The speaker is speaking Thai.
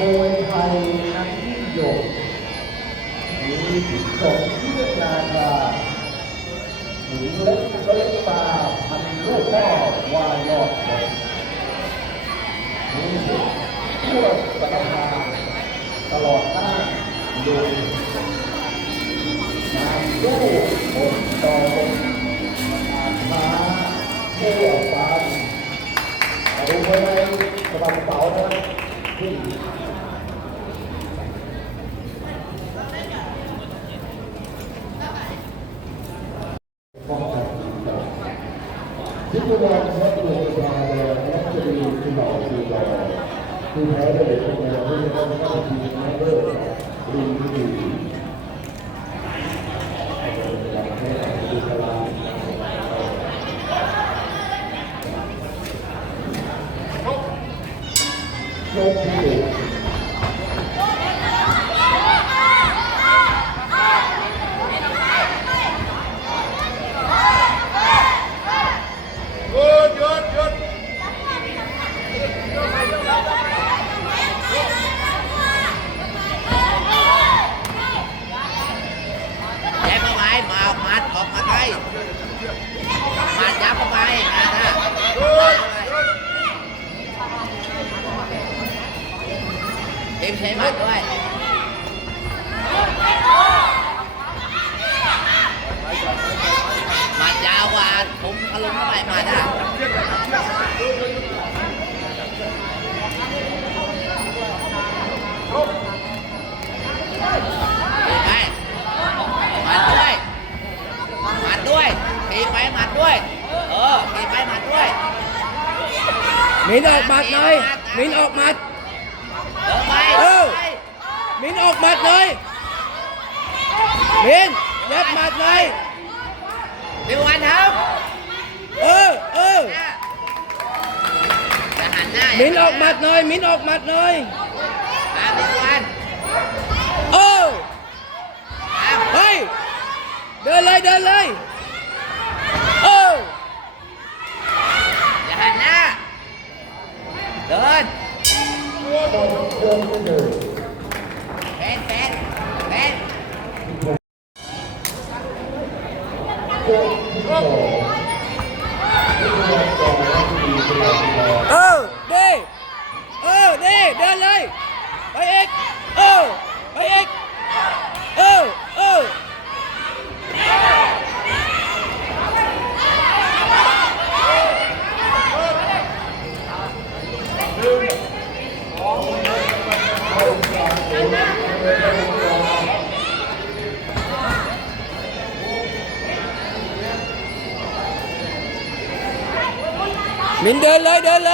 มวยไทยนักยิ่งยงมีสองที่นาคาหญิงเล็กก็เล็กตาพันลูกพ่อวายอดเลยมีทั่วสารพาตลอดหน้าดูนามดูบนต่อบนอาช้าผู้ออกฟ้าดูไปในกระเป๋ากระเป๋านะที่ ป้องกัน ทิพวรรณพระตุลาการนักจะดีที่หล่อที่หล่อที่แพ้ได้เลยเป็นแนวที่ต้องเข้าทีมนักเลิศดีที่ดีหลังใทีมใช้มัดด้วยมัดยาวกว่าผมทะลุเข้าไปมัดอะ มินออกหมัดหน่อยมินออกหมัดเดินไปเอเดิอนไปมินออกหมัดหน่อยมินเย็บหมัดหน่อยดิววันครับเออเออจะหันหน้ามินออกหมัดหน่อยมินออกหมัดหน่อย ตามดิววัน เออ ตาม เฮ้ยเดินเลยเดินเลยเออ อย่าหันหน้า เดิน เดินไปเลย แฟนแฟนแฟน โค้งที่สองทิพวรรณสองนักดีที่หล่อที่หล่อ เออดีเออดีเดินเลยไปอีกเออไปอีกเออเออ มินเดินเลยเดินเล